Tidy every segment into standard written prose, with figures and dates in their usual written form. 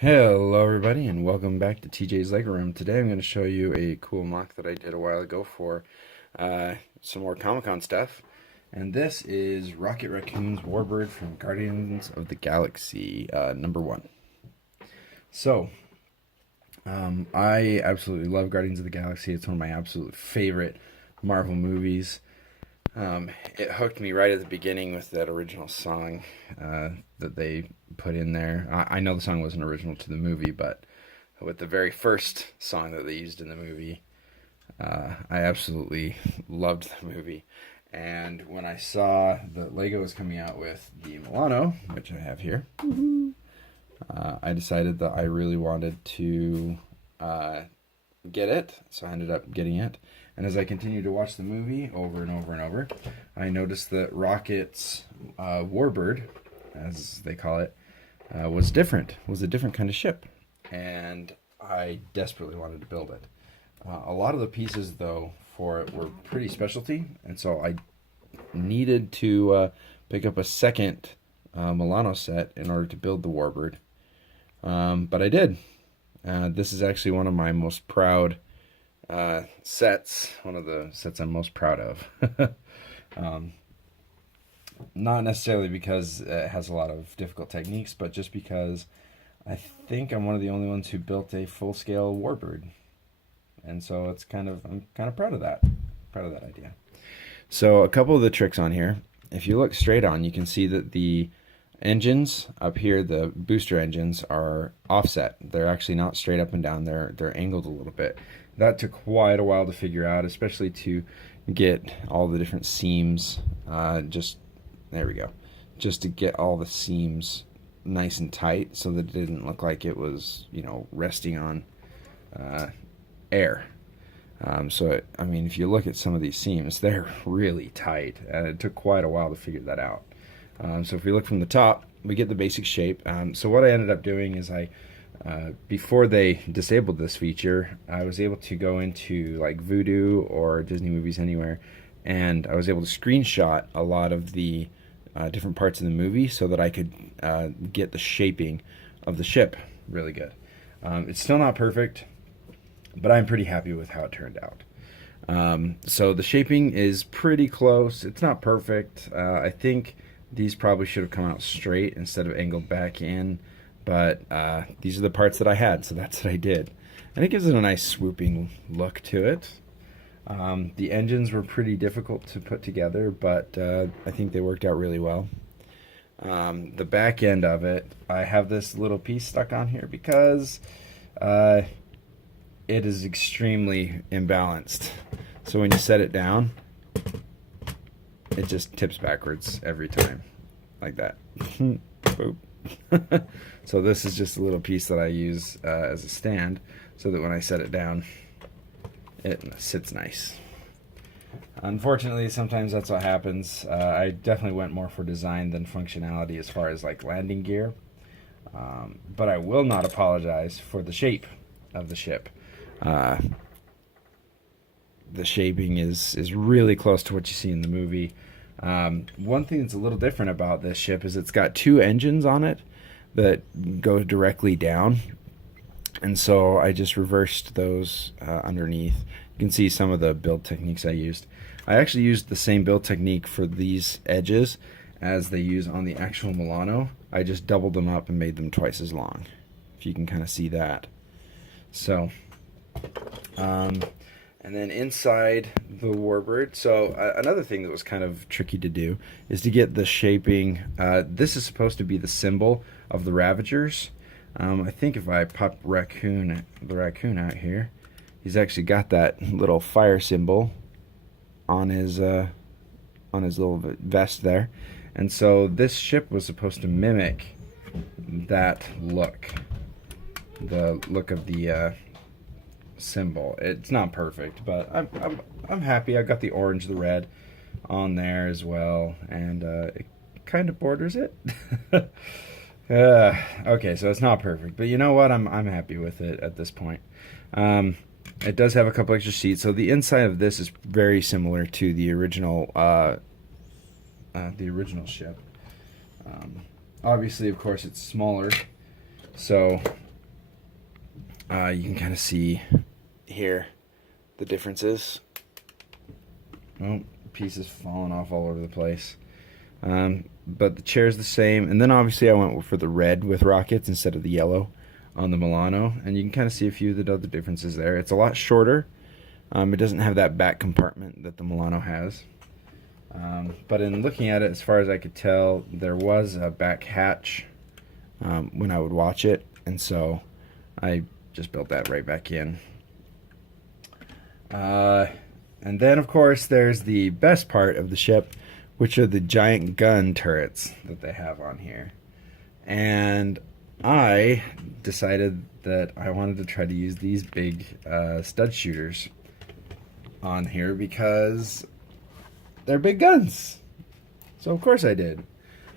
Hello everybody and welcome back to TJ's Lego Room. Today I'm going to show you a cool mock that I did a while ago for some more Comic-Con stuff. And this is Rocket Raccoon's Warbird from Guardians of the Galaxy #1. So, I absolutely love Guardians of the Galaxy. It's one of my absolute favorite Marvel movies. It hooked me right at the beginning with that original song that they put in there. I know the song wasn't original to the movie, but with the very first song that they used in the movie, I absolutely loved the movie. And when I saw that Lego was coming out with the Milano, which I have here, I decided that I really wanted to get it, so I ended up getting it. And as I continued to watch the movie over and over and over, I noticed that Rocket's warbird, as they call it, was different, was a different kind of ship. And I desperately wanted to build it. A lot of the pieces, though, for it were pretty specialty, and so I needed to pick up a second Milano set in order to build the warbird. But I did. This is actually one of my most proud sets, one of the sets I'm most proud of. Not necessarily because it has a lot of difficult techniques, but just because I think I'm one of the only ones who built a full-scale warbird. And so I'm kind of proud of that. Proud of that idea. So a couple of the tricks on here. If you look straight on, you can see that the engines up here, the booster engines, are offset. They're actually not straight up and down. They're angled a little bit. That took quite a while to figure out, especially to get all the different seams. There we go. Just to get all the seams nice and tight, so that it didn't look like it was, resting on air. I mean, if you look at some of these seams, they're really tight, and it took quite a while to figure that out. So if we look from the top, we get the basic shape. So what I ended up doing is before they disabled this feature, I was able to go into like Voodoo or Disney Movies Anywhere, and I was able to screenshot a lot of the different parts of the movie so that I could get the shaping of the ship really good. It's still not perfect, but I'm pretty happy with how it turned out. So the shaping is pretty close. It's not perfect. I think these probably should have come out straight instead of angled back in, but these are the parts that I had, so that's what I did. And it gives it a nice swooping look to it. The engines were pretty difficult to put together, but I think they worked out really well. The back end of it, I have this little piece stuck on here because it is extremely imbalanced. So when you set it down, it just tips backwards every time, like that. Boop. So this is just a little piece that I use as a stand, so that when I set it down, it sits nice. Unfortunately, sometimes that's what happens. I definitely went more for design than functionality as far as like landing gear. But I will not apologize for the shape of the ship. The shaping is really close to what you see in the movie. One thing that's a little different about this ship is it's got two engines on it that go directly down, and so I just reversed those underneath. You can see some of the build techniques I used. I actually used the same build technique for these edges as they use on the actual Milano. I just doubled them up and made them twice as long, if you can kind of see that. So and then inside the warbird, so another thing that was kind of tricky to do is to get the shaping. This is supposed to be the symbol of the Ravagers. I think if I pop the raccoon out here, he's actually got that little fire symbol on his little vest there. And so this ship was supposed to mimic that look, the look of the symbol. It's not perfect, but I'm happy. I got the orange, the red on there as well, and it kind of borders it. Okay, so it's not perfect, but you know what? I'm happy with it at this point. It does have a couple extra seats, so the inside of this is very similar to the original ship. Obviously, of course, it's smaller, so You can kind of see here the differences. Oh, pieces falling off all over the place. But the chair's the same. And then obviously I went for the red with rockets instead of the yellow on the Milano. And you can kind of see a few of the other differences there. It's a lot shorter. It doesn't have that back compartment that the Milano has. But in looking at it, as far as I could tell, there was a back hatch when I would watch it. And so I just built that right back in. And then, of course, there's the best part of the ship, which are the giant gun turrets that they have on here. And I decided that I wanted to try to use these big stud shooters on here because they're big guns. So, of course, I did.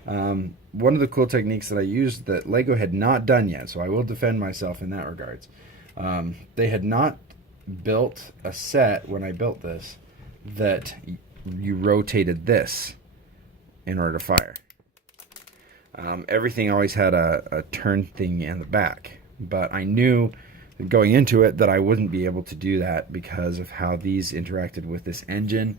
One of the cool techniques that I used that Lego had not done yet, so I will defend myself in that regards. They had not built a set when I built this that you rotated this in order to fire. Everything always had a turn thing in the back, but I knew going into it that I wouldn't be able to do that because of how these interacted with this engine.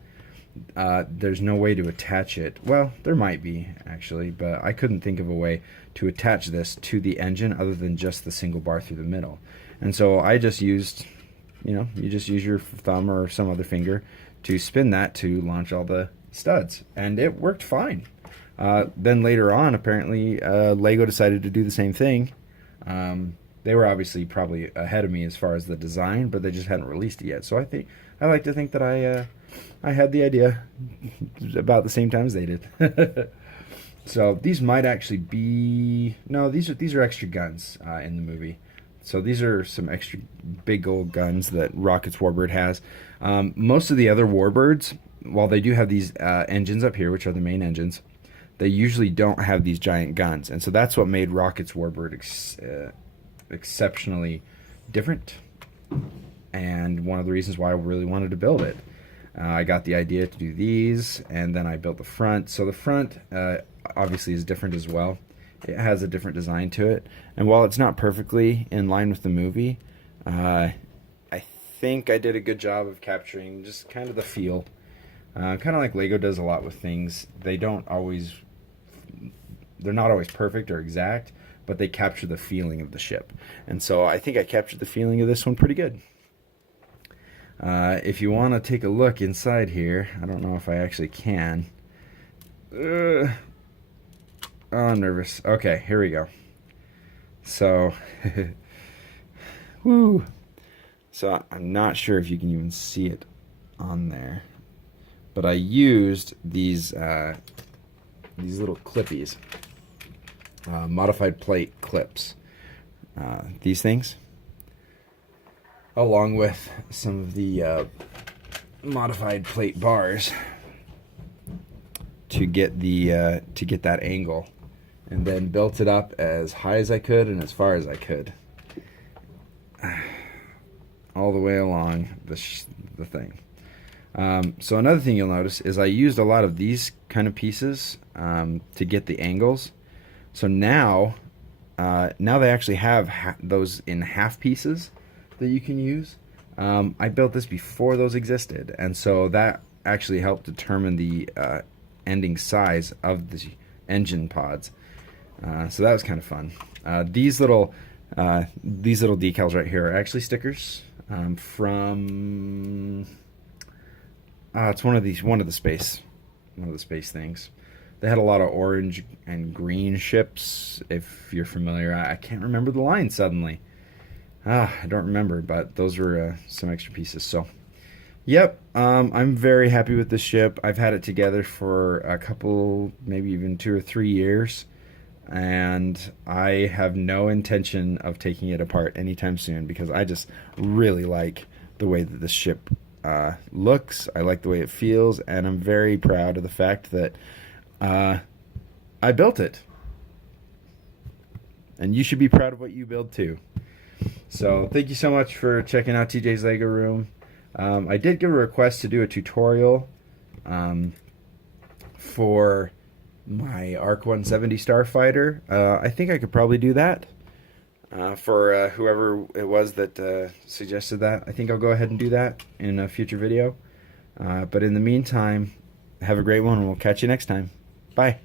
There's no way to attach it. Well, there might be actually, but I couldn't think of a way to attach this to the engine other than just the single bar through the middle. And so I just used, you just use your thumb or some other finger to spin that to launch all the studs, and it worked fine. Then later on, apparently, Lego decided to do the same thing. They were obviously probably ahead of me as far as the design, but they just hadn't released it yet. So I like to think that I had the idea about the same time as they did. So these might actually be these are extra guns in the movie. So these are some extra big old guns that Rocket's Warbird has. Most of the other Warbirds, while they do have these engines up here, which are the main engines, they usually don't have these giant guns. And so that's what made Rocket's Warbird exceptionally different. And one of the reasons why I really wanted to build it. I got the idea to do these, and then I built the front. So the front obviously is different as well. It has a different design to it. And while it's not perfectly in line with the movie, I think I did a good job of capturing just kind of the feel. Kind of like Lego does a lot with things. They're not always perfect or exact, but they capture the feeling of the ship. And so I think I captured the feeling of this one pretty good. If you want to take a look inside here, I don't know if I actually can. Oh, I'm nervous. Okay, here we go. So, woo. So I'm not sure if you can even see it on there, but I used these little clippies, modified plate clips. These things, along with some of the modified plate bars, to get that angle. And then built it up as high as I could and as far as I could, all the way along the thing. So another thing you'll notice is I used a lot of these kind of pieces to get the angles. So now they actually have those in half pieces that you can use. I built this before those existed, and so that actually helped determine the ending size of the engine pods. So that was kind of fun. These little decals right here are actually stickers from. It's one of the space things. They had a lot of orange and green ships. If you're familiar, I can't remember the line suddenly. I don't remember, but those were some extra pieces. So, yep, I'm very happy with this ship. I've had it together for a couple, maybe even 2 or 3 years. And I have no intention of taking it apart anytime soon because I just really like the way that this ship looks. I like the way it feels, and I'm very proud of the fact that I built it. And you should be proud of what you build too. So thank you so much for checking out TJ's Lego Room. I did get a request to do a tutorial for my ARC 170 Starfighter. I think I could probably do that. for whoever it was that suggested that. I think I'll go ahead and do that in a future video. But in the meantime, have a great one, and we'll catch you next time. Bye.